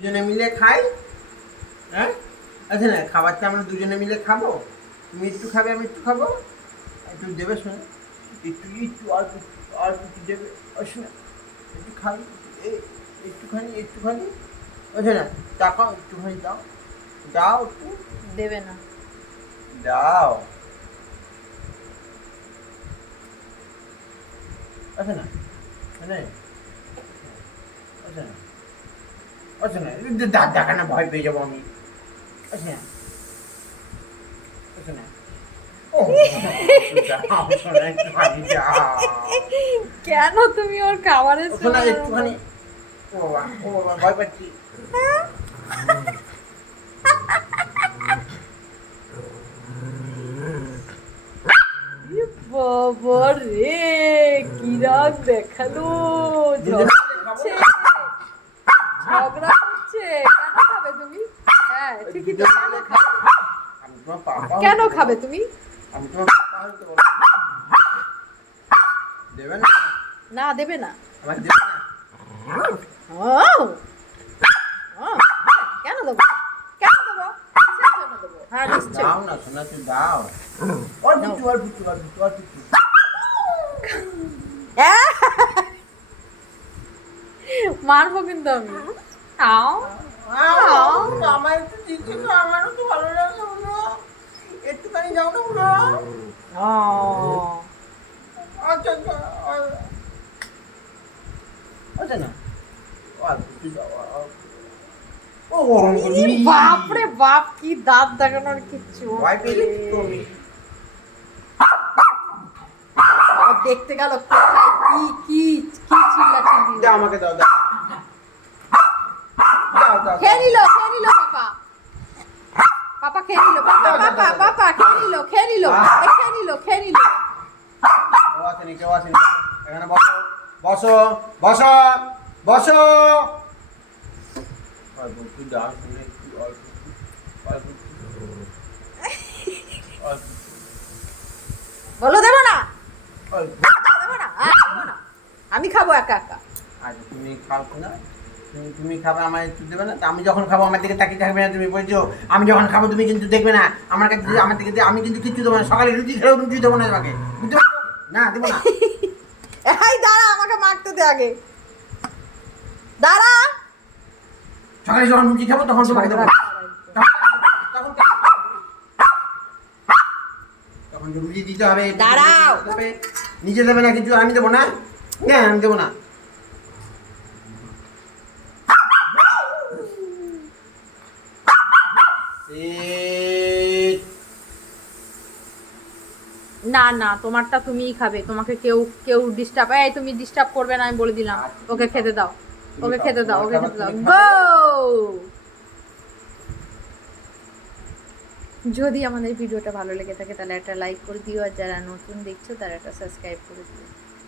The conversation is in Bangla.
দুজনে মিলে খাই। হ্যাঁ, আচ্ছা না, খাবারটা আমরা দুজনে মিলে খাবো। তুমি একটু খাবে, আমি একটু খাবো। একটু দেবে শোনো, একটু একটু অল্প অল্প একটু দেবে। শোনো, একটু খাই, এই একটুখানি একটুখানি। আচ্ছা না, টাকা একটুখানি দাও, দাও একটু দেবে না। দাও। আচ্ছা না, মানে আচ্ছা না, আচ্ছা না, দাঁত দেখা না, ভয় পেয়ে যাবো আমি। আচ্ছা না, আচ্ছা না, ও দাও শোনা, একটুখানি দাও। কেন তুমি ওর খাবারের শোনা সময় একটুখানি। ও বাবা, ও বাবা, ভয় পাচ্ছি। বাবা রে, কি রাগ দেখালো! ঝগড়া করছে, ঝগড়া করছে। কেন খাবে তুমি? হ্যাঁ ঠিকই তো, কেন খাবে? আমি তোমার পাপা কেন হতে খাবে বলো। তুমি? আমি তোমার পাপা হতে বলো। দেবে না? না দেবে না। আমার দেবে না? ও ও, কেন দেবো? কেন দেবো? কিসের জন্য দেবো? হ্যাঁ নিশ্চয়ই। দাও না শোনা, তুই দাও। অল্প একটু, অল্প একটু, অল্প একটু, অল্প একটু। মারবো কিন্তু আমি। আও আমার একটু দিচ্ছি তো, আমারও তো ভালো লাগে বলো। একটুখানি যাও না বলো। ও আচ্ছা আচ্ছা, আচ্ছা না, অল্প একটু দাও, অল্প। ও বাপ রে বাপ, কি দাঁত দেখানোর কিচ্ছু! ভয় পেয়ে গেছি তো আমি। বাবা দেখতে গেল কোথায় কি কি কি চিল্লা চিল্লি। দাও আমাকে, দাও দাও দাও দাও। খেয়ে নিল পাপা। পাপা খেয়ে নিল, পাপা পাপা পাপা খেয়ে নিল, খেয়ে নিল, খেয়ে নিল, খেয়ে নিল। কেউ আসেনি, কেউ আসেনি। এখানে বসো, বসো, বসো, বসো। অল্প একটু দাও শুনে, একটু অল্প একটু, অল্প একটু, অল্প একটু, বলো দেবো না, অল্প। দেবো না, দেবো না। আমি খাবো একা একা। আচ্ছা তুমি খাও না, তুমি খাবে, আমার একটু দেবে না? তা আমি যখন খাবো আমার দিকে তাকিয়ে থাকবে না, তুমি বলছো। আমি যখন খাবো তুমি কিন্তু দেখবে না আমার কাছে, আমার দিকে আমি কিন্তু কিচ্ছু দেবো না। সকালে রুটি খেলেও রুটি দেবো না তোমাকে, বুঝতে পারছো? না দেবো না। এই দাঁড়া, আমাকে মারতে দে আগে, দাঁড়া। সকালে যখন রুটি খাবো তখন তোমাকে দেবো। তখন তখন রুটি দিতে হবে, দাঁড়াও। নিজে দেবে না কিছু, আমি দেবো না। না আমি দেবো না। না না, তোমারটা তুমিই খাবে, তোমাকে কেউ কেউ ডিস্টার্ব, এই তুমি ডিস্টার্ব করবে না, আমি বলে দিলাম। ওকে খেতে দাও, ওকে খেতে দাও, ওকে খেতে দাও। গো! যদি আমাদের ভিডিওটা ভালো লেগে থাকে তাহলে একটা লাইক করে দিও, আর যারা নতুন দেখছো তারা একটা সাবস্ক্রাইব করে দিও।